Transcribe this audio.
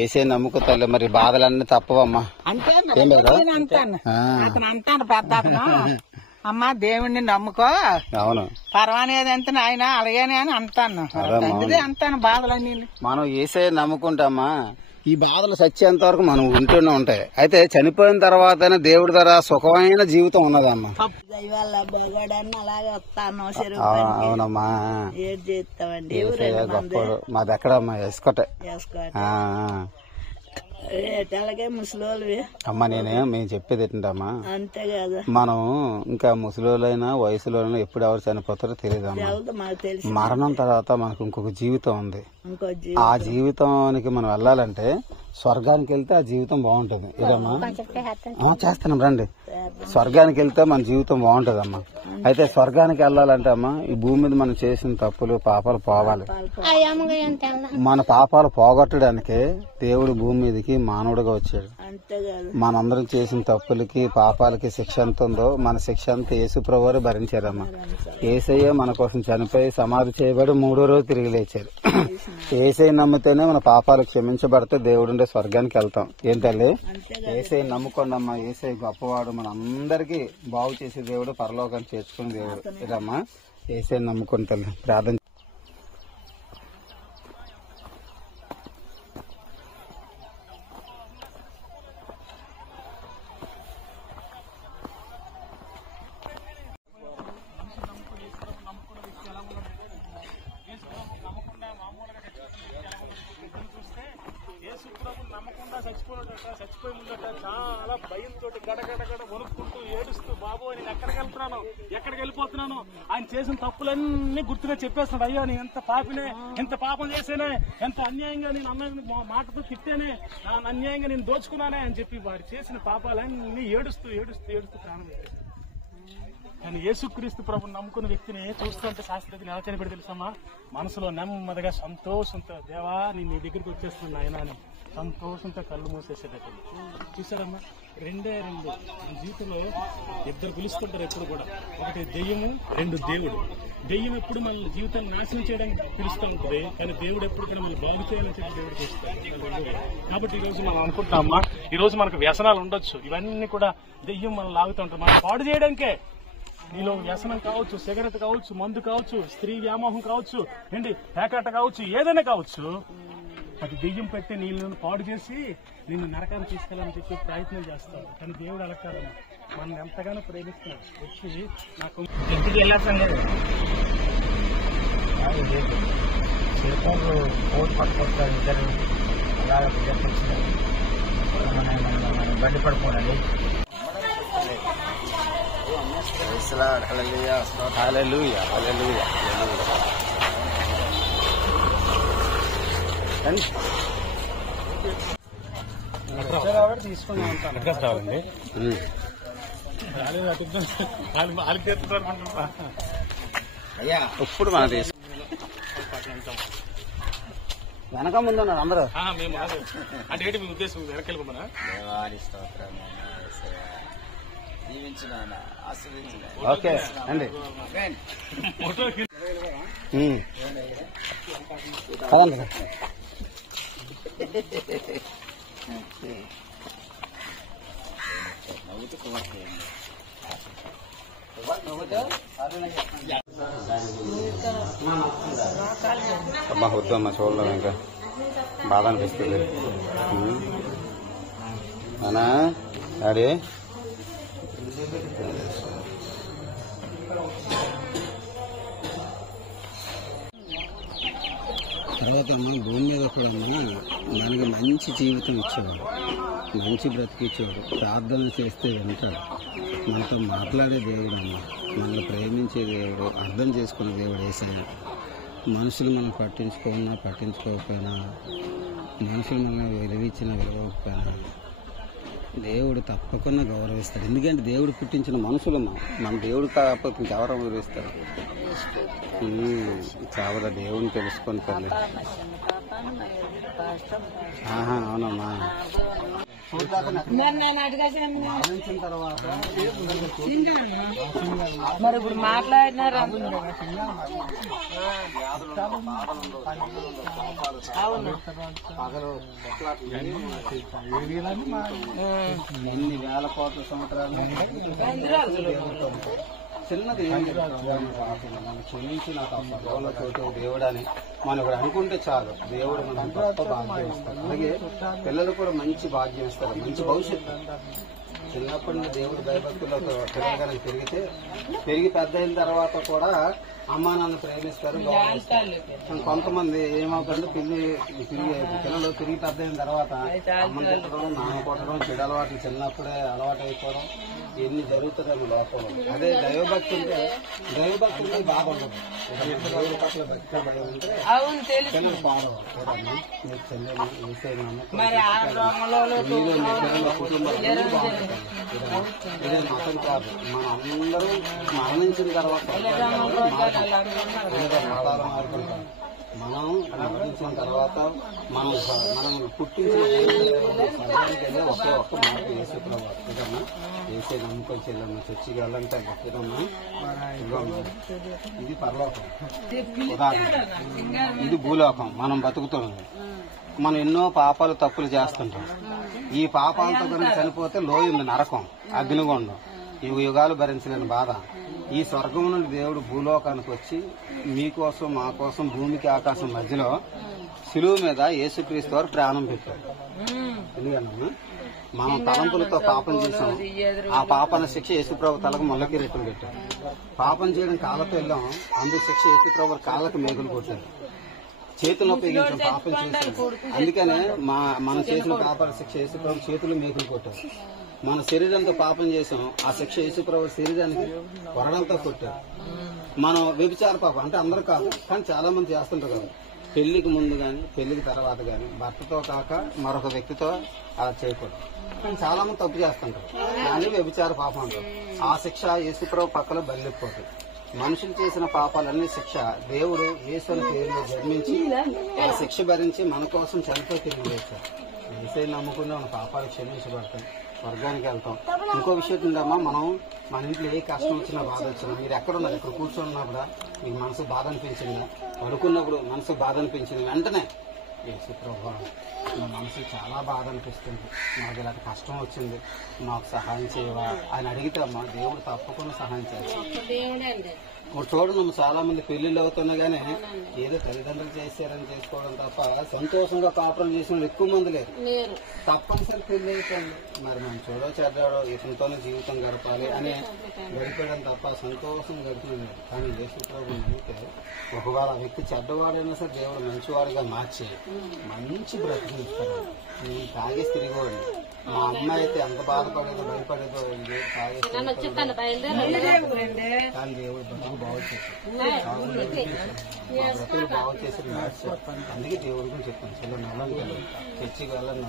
ఏసే నమ్ముకో తల్లి, మరి బాధలన్నీ తప్పవమ్మా. అంటే అంటాను పెద్ద అమ్మా దేవుణ్ణి నమ్ముకో, అవును పర్వాలేదంటే ఆయన అలాగేనే అని అంటాను. అంటాను బాధలన్నీ. మనం ఏసే నమ్ముకుంటామా, ఈ బాధలు చచ్చేంత వరకు మనం ఉంటూనే ఉంటాయి. అయితే చనిపోయిన తర్వాతనే దేవుడి ద్వారా సుఖమైన జీవితం ఉన్నదమ్మా. అవునమ్మా, గొప్పడు. మాది ఎక్కడమ్మా? వేసుకోటే అమ్మా. మేము చెప్పేది ఏంటమ్మా, అంతే కదా, మనం ఇంకా ముసలిలైనా వయసులోనైనా ఎప్పుడు ఎవరు చనిపోతారో తెలియదమ్మా. మరణం తర్వాత మనకు ఇంకొక జీవితం ఉంది. ఆ జీవితానికి మనం వెళ్ళాలంటే స్వర్గానికి వెళ్తే ఆ జీవితం బాగుంటది. ఇదమ్మా చేస్తున్నాం రండి. స్వర్గానికి వెళ్తే మన జీవితం బాగుంటదమ్మా. అయితే స్వర్గానికి వెళ్ళాలంటే అమ్మా, ఈ భూమి మీద మనం చేసిన తప్పులు పాపాలు పోవాలి. మన పాపాలు పోగొట్టడానికే దేవుడు భూమి మీదకి మానవుడిగా వచ్చాడు. మనందరం చేసిన తప్పులకి పాపాలకి శిక్ష ఎంత ఉందో మన శిక్ష అంతా యేసు ప్రభువారు భరించారమ్మా. యేసయ్య మన కోసం చనిపోయి సమాధి చేయబడి 3వ రోజు తిరిగి లేచారు. యేసయ్య నమ్మితేనే మన పాపాలు క్షమించబడితే దేవుడుండే స్వర్గానికి వెళ్తాం. ఏంటల్లి? యేసయ్య నమ్ముకోండి అమ్మా. యేసయ్య గొప్పవాడు, మన అందరికీ బాగు చేసే దేవుడు, పరలోకాన్ని చేర్చుకునే దేవుడు. ఇదమ్మా, యేసయ్య నమ్ముకోండి తల్లి. ప్రార్థన. నమ్మకుండా చచ్చిపోయి ముందట చాలా భయంతో గడగడగడ వణుక్కుంటూ ఏడుస్తూ, బాబు నేను ఎక్కడికి వెళ్తున్నాను, ఎక్కడికి వెళ్ళిపోతున్నాను, ఆయన చేసిన తప్పులన్నీ గుర్తుగా చెప్పేస్తున్నాడు. అయ్యో నేను ఎంత పాపినే, ఎంత పాపం చేసేనే, ఎంత అన్యాయంగా నేను అన్నది మాటతో తిట్టేనే, అన్యాయంగా నేను దోచుకున్నానే అని చెప్పి వారు చేసిన పాపాలన్నీ ఏడుస్తూ ఏడుస్తూ ఏడుస్తూ ప్రాణం పెట్టారు. కానీ యేసుక్రీస్తు ప్రభుని నమ్ముకున్న వ్యక్తిని చూస్తుంటే శాస్త్రజ్ఞ ఎలా చనిపెడి తెలుసమ్మా, మనసులో నెమ్మదిగా సంతోషంతో, దేవా నేను నీ దగ్గరికి వచ్చేస్తున్నాను ఆయన అని సంతోషంతో కళ్ళు మూసేసేటట్టు చూసారమ్మా. రెండే మన జీవితంలో ఇద్దరు పిలుస్తుంటారు ఎప్పుడు కూడా, ఒకటి దెయ్యము, రెండు దేవుడు. దెయ్యం ఎప్పుడు మన జీవితాన్ని నాశనం చేయడానికి పిలుస్తూ ఉంటుంది, కానీ దేవుడు ఎప్పుడు కూడా మనం బాగు చేయాలని చెప్పి దేవుడు పిలుస్తాడు. కాబట్టి ఈ రోజు మనం అనుకుంటున్నామా, ఈ రోజు మనకు వ్యసనాలు ఉండొచ్చు, ఇవన్నీ కూడా దెయ్యం మనం లాగుతూ ఉంటాం, మనం పాడు చేయడానికే. నీలో వ్యసనం కావచ్చు, సిగరెట్ కావచ్చు, మందు కావచ్చు, స్త్రీ వ్యామోహం కావచ్చు, ఏంటి పేకాట కావచ్చు, ఏదైనా కావచ్చు, అది దెయ్యం పెట్టి నీళ్ళను పాడు చేసి నిన్ను నరకాన్ని తీసుకెళ్ళాలని చెప్పి ప్రయత్నం చేస్తాడు. కానీ దేవుడు అలా కాదమ్మా, మనం ఎంతగానో ప్రేమిస్తున్నాడు. వచ్చి నాకు ఇంటికి వెళ్ళాల్సిందే పట్టుకొస్తారు ఇద్దరు, అలాగే బండి పడుకోవాలి. తీసుకుని అడ్రస్ రావాలండి. అయ్యా ఇప్పుడు మన దేశం వెనక ముందు ఉన్నారు అందరూ. మేము అంటే ఏంటి మీ ఉద్దేశం, వెనక్కి వెళ్ళిపోమన్నా? ఓకే అండి, కదండి. అమ్మా వద్దమ్మా, చూడలేము ఇంకా, బాధ అనిపిస్తుంది. అనా డాడీ తర్వాత భూమి మీద కూడా మనకి మంచి జీవితం ఇచ్చేవాడు, మంచి బ్రతికిచ్చేవాడు, ప్రార్థన చేస్తే వింటాడు, మనతో మాట్లాడే దేవుడు అమ్మ, మనల్ని ప్రేమించే దేవుడు, అర్థం చేసుకునే దేవుడు యేసయ్య. మనుషులు మనం పట్టించుకోకపోయినా, మనుషులు మనల్ని విలువించినా విలువకపోయినా దేవుడు తప్పకుండా గౌరవిస్తాడు. ఎందుకంటే దేవుడు పుట్టించిన మనుషులమ్మా, మన దేవుడు కాకపోతే ఇంకెవరో గౌరవిస్తాడు. చాలా దేవుడిని తెలుసుకొని తల్లి. అవునమ్మా. మరణించిన తర్వాత మరి ఇప్పుడు మాట్లాడినారు పగలు ఎన్ని వేల కోట్ల సంవత్సరాలు చిన్నది ఏం మనం క్షమించి నాకు ఆ పదవులతోటి దేవుడు అని మనం ఇప్పుడు అనుకుంటే చాలు దేవుడు మనం గొప్ప భాగ్యం ఇస్తాడు. అలాగే పిల్లలు కూడా మంచి భాగ్యం ఇస్తారు, మంచి భవిష్యత్తు. చిన్నప్పటి నుండి దేవుడు భయభక్తులతో పిల్లలు పెరిగి పెద్ద అయిన తర్వాత కూడా అమ్మా నాన్న ప్రేమిస్తారు, గౌరవిస్తారు. కొంతమంది ఏమవుతుందో పిల్లలు తిరిగి పెద్ద అయిన తర్వాత అమ్మ తిట్టడం, నాన్న కొట్టడం, చెడు అలవాట్లు చిన్నప్పుడే అలవాటు అయిపోవడం ఎన్ని జరుగుతుందని లోపల. అదే దైవభక్తి ఉంటే దైవభక్తి బాగుండదు. దేవుడి పట్ల భక్తి పడి ఉంటే పిల్లలు బాగుండదు. మీకు చెల్లెలు మీరు మీ పిల్లల కుటుంబాలు బాగుంటుంది. ఇది మతం కాదు. మనం అందరూ మరణించిన తర్వాత మార్పుంటాం. మనం మరణించిన తర్వాత మనం పుట్టించిన ఒకే ఒక్క మార్పు వేసే ప్రభావం ఏదన్నా వేసే నమ్ముకొని చెల్లమ్మ చర్చికి వెళ్ళంటే ఏదన్నా ఇది పరలోకం. ఉదాహరణ ఇది భూలోకం. మనం బతుకుతున్నాం. మనం ఎన్నో పాపాలు తప్పులు చేస్తుంటాం. ఈ పాపాలతో కనుక చనిపోతే లోయింది నరకం, అగ్నిగుండం, యుగాలు భరించలేని బాధ. ఈ స్వర్గం నుండి దేవుడు భూలోకానికి వచ్చి మీకోసం మా కోసం భూమికి ఆకాశం మధ్యలో శిలువ మీద యేసుక్రీస్తు వారు ప్రాణం పెట్టారు. ఎందుకన్నా మనం తలంపులతో పాపం చేసాం. ఆ పాపాల శిక్ష యేసుప్రభు తలకు మొల్లకి రెట్టులు పెట్టారు. పాపం చేయడం కాళ్ళతో వెళ్ళాం, అందుకు శిక్ష యేసుప్రభు కాళ్ళకు మేకులు కొట్టారు. చేతుల్లో ఉపయోగించాం పాపం చేసాం. అందుకనే మనం చేసిన పాపాల శిక్ష యేసుప్రభు చేతులు మేకులు కొట్టారు. మన శరీరంతో పాపం చేసాం, ఆ శిక్ష యేసుప్రభు శరీరానికి వరడంతో కొట్టారు. మనం వ్యభిచార పాపం అంటే అందరూ కాదు, కానీ చాలా మంది చేస్తుంటారు కదా. పెళ్లికి ముందు గాని పెళ్లికి తర్వాత గాని భర్తతో కాక మరొక వ్యక్తితో అలా చేయకూడదు. కానీ చాలా మంది తప్పు చేస్తుంటారు, కానీ వ్యభిచార పాపం అంటారు. ఆ శిక్ష యేసుప్రభు పక్కలో బలిపోతుంది. మనుషులు చేసిన పాపాలన్నీ శిక్ష దేవుడు యేసుని పేరులో జన్మించి ఆ శిక్ష భరించి మన కోసం చనిపోయి తిరిగి వేశారు. యేసుని నమ్ముకుని మన పాపాలు క్షమించబడతాయి, స్వర్గానికి వెళ్తాం. ఇంకో విషయం ఉందమ్మా, మనం మన ఇంట్లో ఏ కష్టం వచ్చినా బాధ వచ్చినా మీరు ఎక్కడున్నారు, ఇక్కడ కూర్చున్నప్పుడు మీకు మనసు బాధ అనిపించిందా, పడుకున్నప్పుడు మనసు బాధ అనిపించింది, వెంటనే యేసు ప్రభువా నా మనసు చాలా బాధ అనిపిస్తుంది, నాకు ఇలాంటి కష్టం వచ్చింది, మాకు సహాయం చేయవా అని అడిగితే అమ్మా దేవుడు తప్పకుండా సహాయం చేస్తాడు. ఇప్పుడు చూడండి, చాలా మంది పెళ్లిళ్ళు అవుతున్నా గానీ ఏదో తల్లిదండ్రులు చేశారని చేసుకోవడం తప్ప సంతోషంగా కాపురం చేసిన ఎక్కువ మంది లేరు. తప్పనిసరి పెళ్లి అయిపోయింది, మరి మనం చూడో చెడ్డాడో ఇతనితోనే జీవితం గడపాలి అని గడిపేయడం తప్ప సంతోషం గడిపింది. కానీ యేసు ప్రభువుని నమ్మితే ఒకవేళ ఆ వ్యక్తి చెడ్డవాడైనా సరే దేవుడు మంచివాడిగా మార్చి మంచి బ్రతికిస్తాడు. నేను తాగేసి తిరిగేవాడిని, మా అమ్మాయి అయితే ఎంత బాధపడేదో భయపడేదో తాగేసి, కానీ దేవుడు బ్రతుకు బాగు చేశాడు, బ్రతుకు బాగు చేసి మార్చాడు. అందుకే దేవుడు కూడా చెప్పాను, చర్చికి వెళ్ళండి.